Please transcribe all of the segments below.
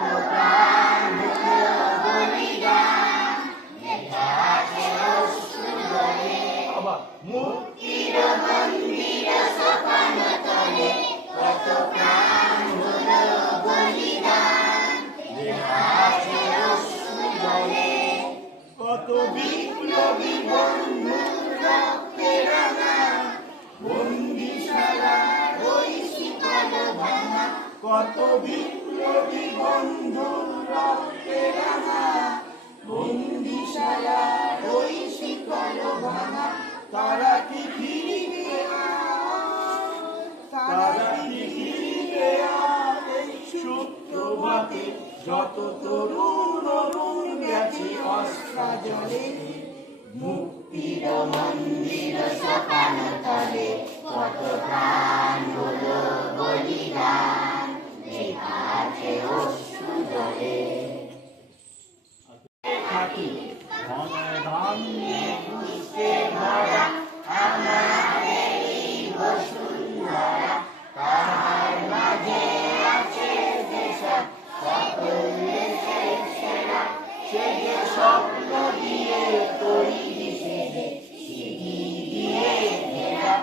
প্রাণ হলো বলিদান, লেখা আছে অশ্রু জলে। মুক্তির মন্দির সোপান তলে কত প্রাণ হলো বলিদান, লেখা আছে অশ্রু জলে। কত বিপ্লবী বন্ধুর রক্তে রাঙা বন্দিশালার ওই শিকল ভাঙা, কত বিপ্লবী বন্ধুর রক্তে রাঙা বন্দিশালার ওই শিকল ভাঙা। তারা কি ফিরিবে এই সুপ্রভাতে, যত তরুণ অরুণ গেছে অস্ত্রা জলে। মুক্তির মন্দির সোপান তলে কত প্রাণ হলো বলিদান, লেখা আছে অশ্রু জলে। থাকি ধন ধান্যে পুষ্পে ভরা আমাদের বসুন্ধরা, তার মাঝে আছে যেসব সকল দেশের সেরা, সে যে স্বপ্ন দিয়ে তৈরি, সে যে সিঁড়ি দিয়ে ঘেরা।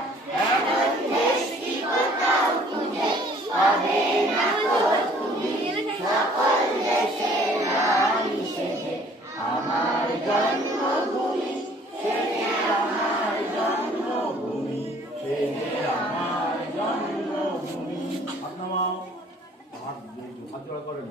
এমন দেশ কি কোথাও খুঁজে পাবে না তো তুমি, সকল দেশের নারী সে যে আমার জন্মভূমি, সে যে আমার জন্মভূমি, সে যে আমার জন্মভূমি। হাত নামাও, হাত জোড়া করেন।